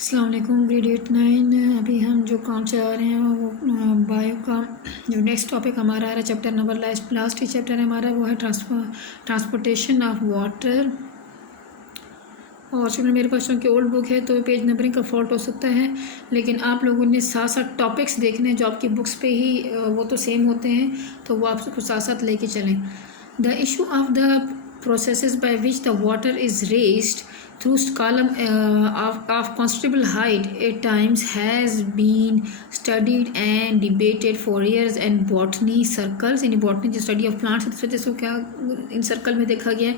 अस्सलाम वालेकुम। ग्रेड 8-9 अभी हम जो काम चला रहे हैं वो बायो का जो नेक्स्ट टॉपिक हमारा आ रहा है चैप्टर नंबर लास्ट ही चैप्टर है हमारा वो है ट्रांसपोर्टेशन ऑफ वाटर। और चूँकि मेरे पास चूँकि ओल्ड बुक है तो पेज नंबरिंग का फॉल्ट हो सकता है, लेकिन आप लोगों ने साथ साथ टॉपिक्स देखने हैं जो आपकी बुक्स पे ही वो तो सेम होते हैं, तो वो आप उसको साथ साथ लेके चलें। The issue of the processes by which the water is raised through column of considerable height at times has been studied and debated for years in botany circles। in botany जो study of plants इस वजह से क्या इन circle में देखा गया है।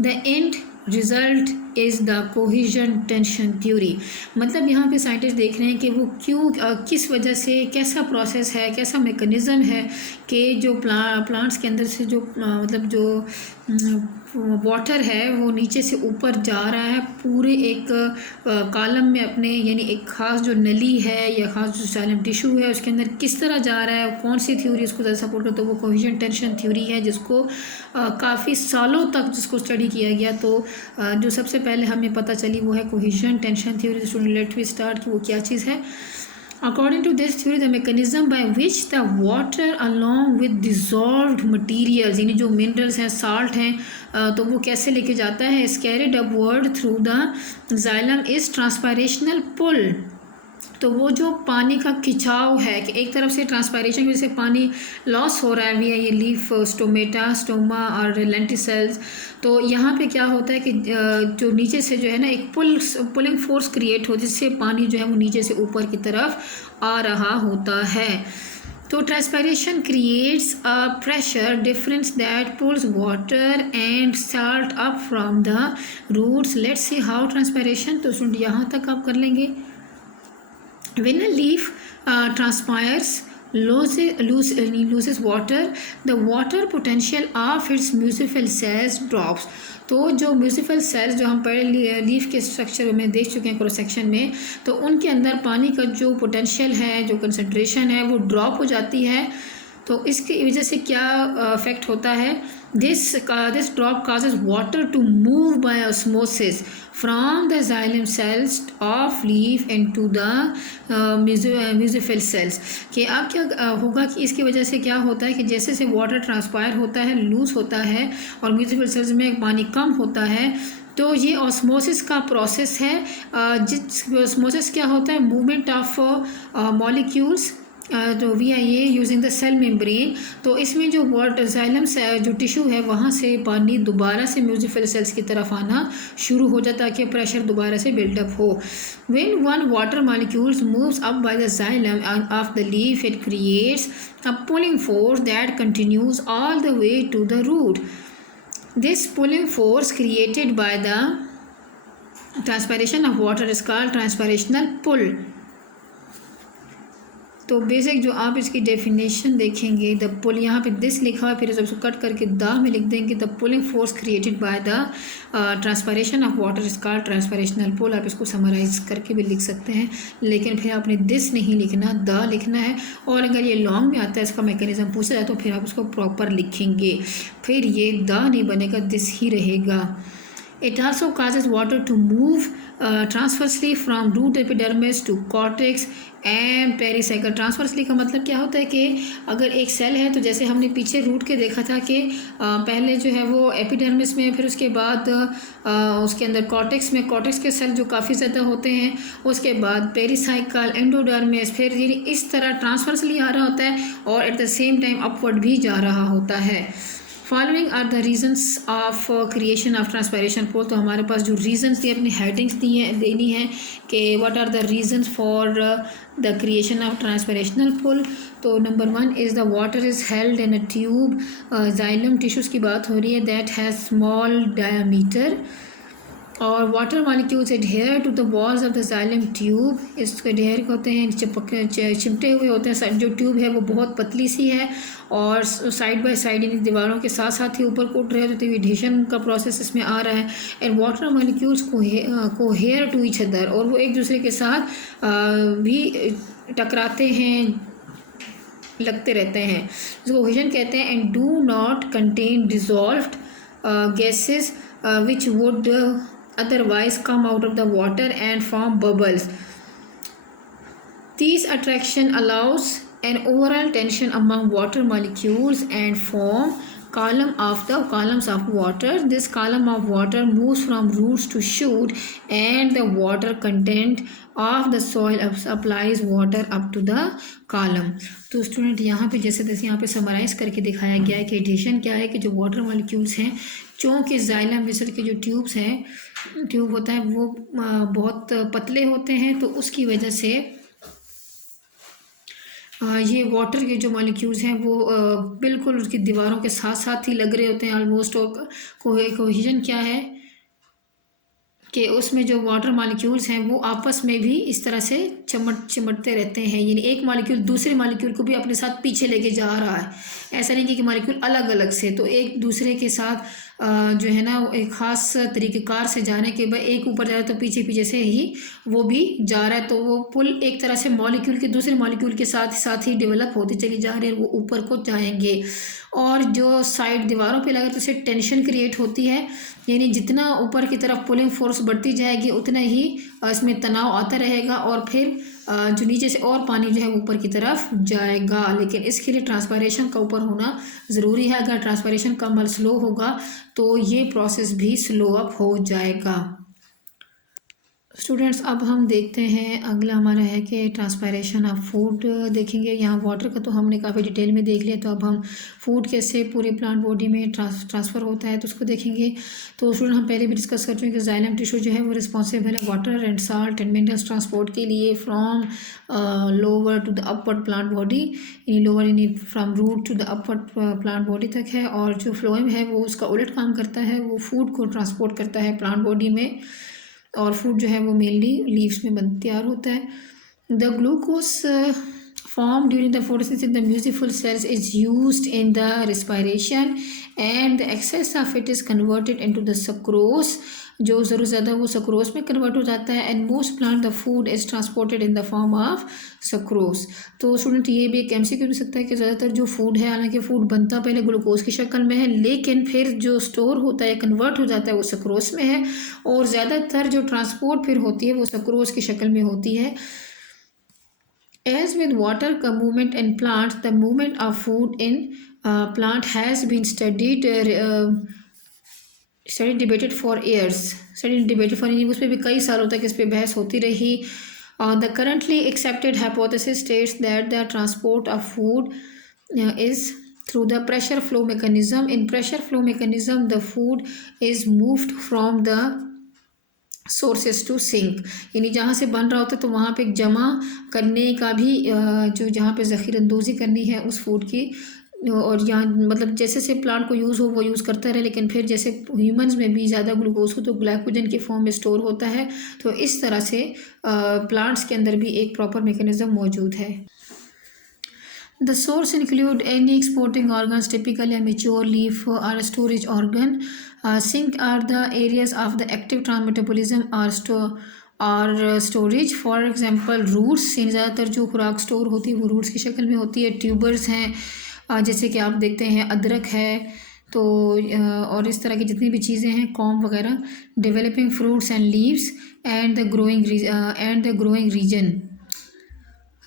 The end result is the cohesion tension theory. मतलब यहाँ पे साइंटिस्ट देख रहे हैं कि वो क्यों किस वजह से कैसा प्रोसेस है, कैसा मेकनिज़म है कि जो प्लांट्स के अंदर से जो मतलब जो वाटर है वो नीचे से ऊपर जा रहा है पूरे एक कॉलम में अपने, यानी एक ख़ास जो नली है या ख़ास जो साइलम टिश्यू है उसके अंदर किस तरह जा रहा है, कौन सी थ्योरी उसको ज़्यादा सपोर्ट करता है। तो वो कोहेजन टेंशन थ्योरी है जिसको काफ़ी सालों तक जिसको स्टडी किया गया। तो जो सबसे पहले हमें पता चली वो है cohesion tension theory. Student let we start कि वो क्या चीज़ है। According to this theory, the mechanism by which the water along with dissolved materials, यानी जो minerals हैं, salt हैं, तो वो कैसे लेके जाता है, is carried upward through the xylem is transpirational pull। तो वो जो पानी का खिंचाव है कि एक तरफ से ट्रांसपायरेशन की वजह से पानी लॉस हो रहा है विया ये लीफ स्टोमा और लेंटिसेल्स। तो यहाँ पे क्या होता है कि जो नीचे से जो है ना एक पुलिंग फोर्स क्रिएट हो जिससे पानी जो है वो नीचे से ऊपर की तरफ आ रहा होता है। तो transpiration creates a pressure difference that pulls water and salt up from the roots. Let's see how transpiration. तो सुन यहाँ तक आप कर लेंगे। When a leaf transpires, loses water, the water potential of its mucophyll cells drops। तो जो म्यूसिफल sales जो हम पहले लीफ के स्ट्रक्चर में देख चुके हैं क्रॉस सेक्शन में, तो उनके अंदर पानी का जो पोटेंशियल है, जो कंसंट्रेशन है वो ड्रॉप हो जाती है। तो इसकी वजह से क्या इफेक्ट होता है, this drop causes water to move by osmosis from the xylem cells of leaf into the mesophyll cells. कि अब क्या होगा कि इसकी वजह से क्या होता है कि जैसे से वाटर ट्रांसपायर होता है, लूज होता है और म्यूसिफिल सेल्स में पानी कम होता है, तो ये ऑस्मोसिस का प्रोसेस है। जिस ऑस्मोसिस क्या होता है, मूवमेंट ऑफ मॉलिक्यूल्स, तो we I a using the cell membrane. तो इसमें जो वाटर जाइलम जो टिश्यू है वहाँ से पानी दोबारा से म्यूसिफिल सेल्स की तरफ आना शुरू हो जाता है ताकि प्रेशर दोबारा से बिल्डअप हो। When one water molecules moves up by the xylem of the leaf, it creates a pulling force that continues all the way to the root. This pulling force created by the transpiration of water is called transpirational pull. तो basic जो आप इसकी definition देखेंगे, the पुल, यहाँ पे this लिखा है, फिर इसको कट करके द में लिख देंगे। The pulling force created by the transpiration of water is called transpirational pull. आप इसको समराइज करके भी लिख सकते हैं, लेकिन फिर आपने दिस नहीं लिखना, द लिखना है। और अगर ये लॉन्ग में आता है, इसका मैकेनिज्म पूछा जाए तो फिर आप उसको प्रॉपर लिखेंगे, फिर ये द नहीं बनेगा, दिस ही रहेगा। It also causes water to move transversely from root epidermis to cortex and pericycle। Transversely का मतलब क्या होता है कि अगर एक सेल है तो जैसे हमने पीछे रूट के देखा था कि पहले जो है वो एपिडर्मिस में, फिर उसके बाद उसके अंदर कॉर्टेक्स में, कॉर्टेक्स के सेल जो काफ़ी ज़्यादा होते हैं, उसके बाद पेरिसाइकल, एंडोडर्मिस, फिर इस तरह ट्रांसवर्सली आ रहा होता है और at the same time upward भी जा रहा होता है। Following are the reasons of creation of transpiration pull. तो हमारे पास जो रीजन्स दिए, अपनी हेडिंग्स दी हैं, देनी है कि what are the reasons for the creation of transpirational pull. तो number 1 is the water is held in a tube. Xylem tissues की बात हो रही है, दैट हैज़ स्मॉल डायमीटर और water molecules adhere to the walls of the xylem tube. इसके adhere होते हैं, चिपटे हुए होते हैं। जो ट्यूब है वो बहुत पतली सी है और साइड बाय साइड यानी दीवारों के साथ साथ ही ऊपर को उठ रहे होते हैं। एडहेशन का प्रोसेस इसमें आ रहा है। एंड वाटर मॉलिक्यूल्स को हेयर टू ईच अदर, और वो एक दूसरे के साथ भी टकराते हैं, लगते रहते हैं, इसको कोहेजन कहते हैं। And do not contain dissolved gases which would otherwise come out of the water and form bubbles. This attraction allows an overall tension among water molecules and form columns of water. This column of water moves from roots to shoot, and the water content of the soil supplies water up to the column. तो student यहाँ पे जैसे यहाँ पे summarise करके दिखाया गया है कि एडिशन क्या है कि जो वाटर मॉलिक्यूल्स हैं चूँकि जाइलम मिस्र के जो ट्यूब होता है वो बहुत पतले होते हैं, तो उसकी वजह से ये वाटर के जो मॉलिक्यूल्स हैं वो बिल्कुल उसकी दीवारों के साथ साथ ही लग रहे होते हैं ऑलमोस्ट। और कोहेजन क्या है कि उसमें जो वाटर मॉलिक्यूल्स हैं वो आपस में भी इस तरह से चिमटते रहते हैं, यानी एक मॉलिक्यूल दूसरे मॉलिक्यूल को भी अपने साथ पीछे लेके जा रहा है। ऐसा नहीं कि मॉलिक्यूल अलग अलग से, तो एक दूसरे के साथ जो है ना एक ख़ास तरीक़ेकार से जाने के बाद एक ऊपर जा रहा है तो पीछे पीछे से ही वो भी जा रहा है, तो वो पुल एक तरह से मॉलिक्यूल के दूसरे मॉलिक्यूल के साथ ही डेवलप होती चली जा रही है, वो ऊपर को जाएंगे। और जो साइड दीवारों पे लगे तो उससे टेंशन क्रिएट होती है, यानी जितना ऊपर की तरफ पुलिंग फोर्स बढ़ती जाएगी उतना ही इसमें तनाव आता रहेगा और फिर जो नीचे से और पानी जो है ऊपर की तरफ जाएगा। लेकिन इसके लिए ट्रांसपायरेशन का ऊपर होना ज़रूरी है। अगर ट्रांसपायरेशन का अमल स्लो होगा तो ये प्रोसेस भी स्लो अप हो जाएगा। स्टूडेंट्स अब हम देखते हैं अगला हमारा है कि ट्रांसपायरेशन ऑफ फूड देखेंगे। यहाँ वाटर का तो हमने काफ़ी डिटेल में देख लिया, तो अब हम फूड कैसे पूरे प्लांट बॉडी में ट्रांसफ़र होता है तो उसको देखेंगे। तो स्टूडेंट हम पहले भी डिस्कस कर चुके हैं कि जाइलम टिश्यू जो है वो रिस्पॉन्सिबल है water and salt and minerals transport के लिए from lower to the upward plant body, यानी लोअर यानी from root to the upward plant body तक है। और जो फ्लोएम है वो उसका उलट काम करता है, वो फूड को ट्रांसपोर्ट करता है प्लांट बॉडी में, और फूड जो है वो मेनली लीव्स में तैयार होता है। The glucose formed during the photosynthesis in the mucosal cells is used in the respiration and the excess of it is converted into the sucrose, जो ज़रूर ज़्यादा वो सक्रोज में कन्वर्ट हो जाता है। And most plant the food is transported in the form of sucrose. तो student ये भी एक MCQ भी सकता है कि ज़्यादातर जो फूड है, हालांकि फूड बनता पहले ग्लूकोज की शक्ल में है लेकिन फिर जो स्टोर होता है कन्वर्ट हो जाता है वो सक्रोज में है, और ज़्यादातर जो ट्रांसपोर्ट फिर होती है वो सक्रोज की शक्ल में होती है। As with water movement in plants, the movement of food in plant has been debated for years. उस पर भी कई सालों तक इस पर बहस होती रही। The currently accepted hypothesis states that the transport of food is through the pressure flow mechanism. In pressure flow mechanism, the food is moved from the sources to sink, यानी जहाँ से बन रहा होता है तो वहाँ पे जमा करने का भी जो जहाँ पे ज़ख़ीरअंदोज़ी करनी है उस फूड की, और यहाँ मतलब जैसे से प्लांट को यूज़ हो वो यूज़ करता रहे, लेकिन फिर जैसे ह्यूमंस में भी ज़्यादा ग्लूकोज हो तो ग्लाइकोजन की फॉर्म में स्टोर होता है। तो इस तरह से प्लांट्स के अंदर भी एक प्रॉपर मेकेनिज़्म मौजूद है। The source include any exporting organs, typically a mature leaf or a storage organ. Sink are the areas of the active metabolism or storage. For example, roots, ज़्यादातर जो खुराक स्टोर होती है वो रूट्स की शक्ल में होती है। ट्यूबर्स हैं जैसे कि आप देखते हैं अदरक है, तो और इस तरह की जितनी भी चीज़ें हैं कॉम वगैरह। Developing fruits and leaves and the growing region.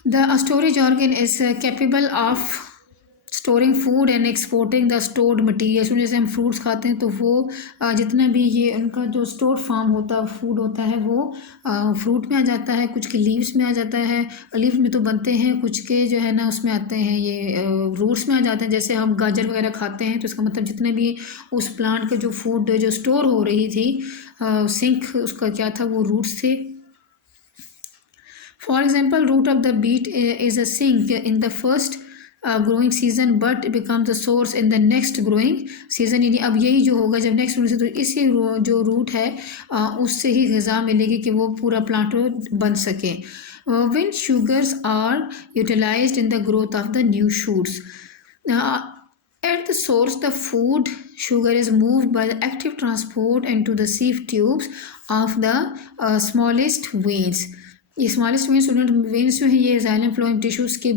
The storage organ is capable of storing food and exporting the stored materials. जैसे हम फ्रूट्स खाते हैं तो वो जितना भी ये उनका जो स्टोर फार्म होता है फूड होता है वो फ्रूट में आ जाता है, कुछ के लीव्स में आ जाता है, लीव्स में तो बनते हैं, कुछ के जो है ना उसमें आते हैं ये रूट्स में आ जाते हैं। जैसे हम गाजर वगैरह खाते हैं तो इसका मतलब जितने भी उस प्लांट के जो फूड जो स्टोर हो रही थी सिंक उसका क्या था वो रूट्स थे। For example, root of the beet is a sink in the first growing season but becomes the source in the next growing season। यानी अब यही जो होगा जब नेक्स्ट ग्रोइंग, तो इसी जो रूट है उससे ही ग़िज़ा मिलेगी कि वो पूरा प्लांट बन सके। When sugars are utilized in the growth of the new shoots. At the source, the food sugar is moved by the active transport into the sieve tubes of the smallest veins। ये smallest veins जो है ये xylem phloem tissues के